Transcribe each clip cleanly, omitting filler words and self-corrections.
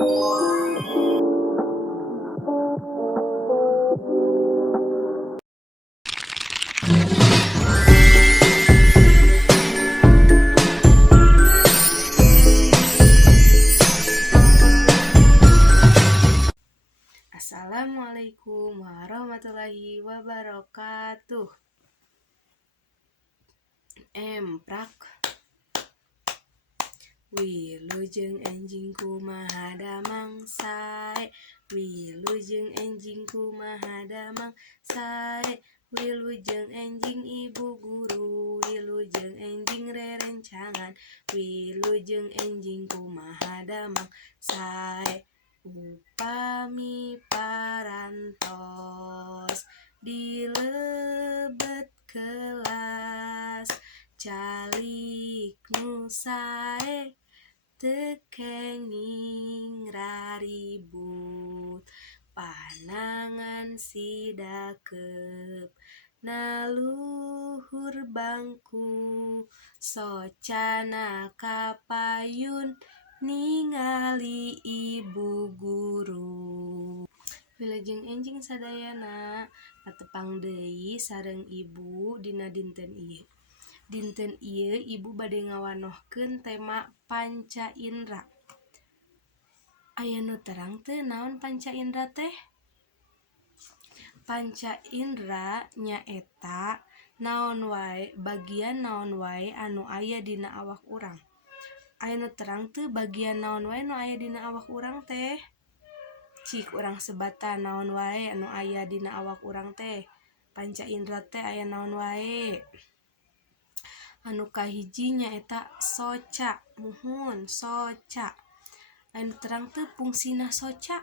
Assalamualaikum warahmatullahi wabarakatuh. Emprak. Wilujeng enjing kumaha damang sae. Wilujeng enjing kumaha damang sae. Wilujeng enjing ibu guru. Wilujeng enjing rerencangan. Wilujeng enjing kumaha damang sae. Upami parantos dilebet kelas. Calik nu sae tekenging raribut. Panangan sidakep naluhur bangku. Socana kapayun ningali ibu guru. Wilujeng enjing sadayana patepang deui sareng ibu dina dinten ieu. Dinten ieu ibu bade ngawanohkeun tema panca indra. Aya nu terang teu naon panca indra teh? Panca indra nyaeta bagian naon wae anu aya dina awak urang. Aya nu terang teu bagian naon wae nu aya dina awak urang teh? Cik urang sebatan naon wae anu aya dina awak urang teh. Panca indra teh aya naon wae? Anu kahiji nyaeta soca. Muhun, soca. Anu terang teu fungsina soca?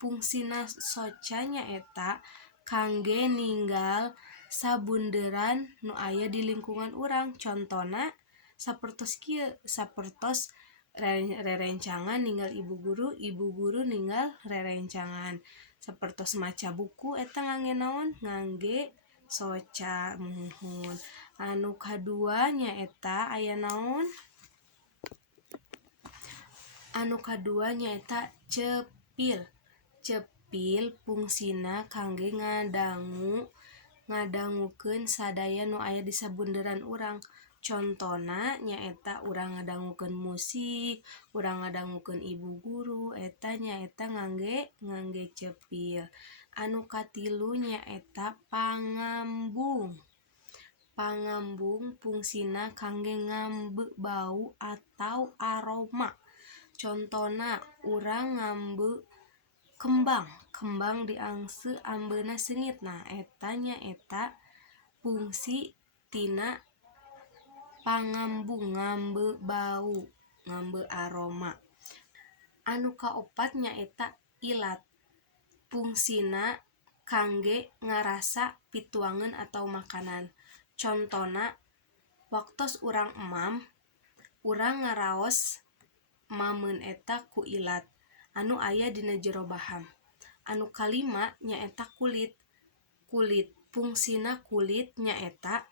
Fungsina soca nyaeta kangge ninggal sabunderan nu aya di lingkungan urang. Contona sapertos kieu, sapertos rerencangan ninggal ibu guru ninggal rerencangan. Sapertos maca buku eta ngangge naon? Ngangge soca. Muhun. Anu kadua nyaeta aya naon? Anu kadua nyaeta cepil. Cepil fungsina kangge ngadangukeun sadaya nu aya di sabunderan urang. Contona nyaeta urang ngadangukeun musik, urang ngadangukeun ibu guru, eta nyaeta ngangge cepil. Anu katilu nyaeta pangambung. Pangambung fungsina kangge ngambeu bau atau aroma. Contona urang ngambeu kembang diangseu ambeuna seungit. Nah, eta nyaeta fungsi tina pangambung, ngambeu bau, ngambeu aroma. Anu kaopat nyaeta ilat. Fungsina kangge ngarasa pituangan atau makanan. Contona waktos urang emam, urang ngaraos mameun eta ku ilat anu aya dina jero bahang. Anu kalima nyaeta kulit. Kulit fungsina kulit nyaeta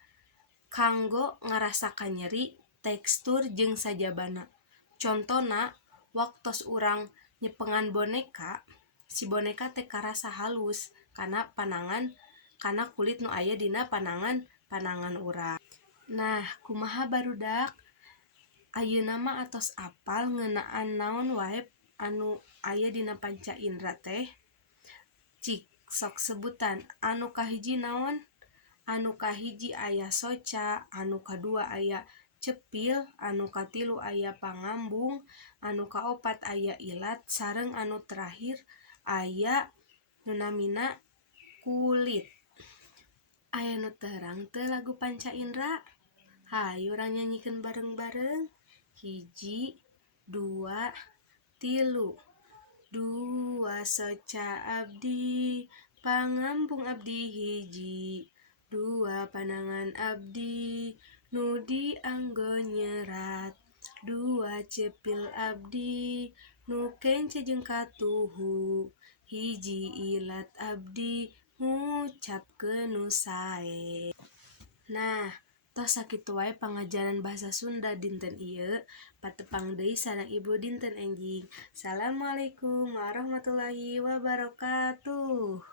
kanggo ngarasakan nyeri, tekstur jeung sajabana. Contona waktos urang nyepengan boneka, si boneka teh karasa halus kana kulit nu aya dina panangan urang. Nah, kumaha barudak? Ayeuna mah atos apal ngeunaan naon wae anu aya dina panca indra teh? Cik sok sebutan. Anu kahiji naon? Anu kahiji aya soca, anu kadua aya cepil, anu katilu aya pangambung, anu kaopat aya ilat, sareng anu terakhir aya nu namina kulit. Aya nu terang teu lagu panca indra? Hayu urang nyanyikeun bareng-bareng. 1, 2, 3. Dua soca abdi, pangambung abdi 1, 2, panangan abdi nu dianggo nyerat. 2, cepil abdi nu kence jeung katuhu. 1, ilat abdi ngucapkeun nu sae. Nah, Tos sakitu wae pangajaran bahasa Sunda dinten ieu, patepang deui sareng Ibu dinten enjing. Assalamualaikum warahmatullahi wabarakatuh.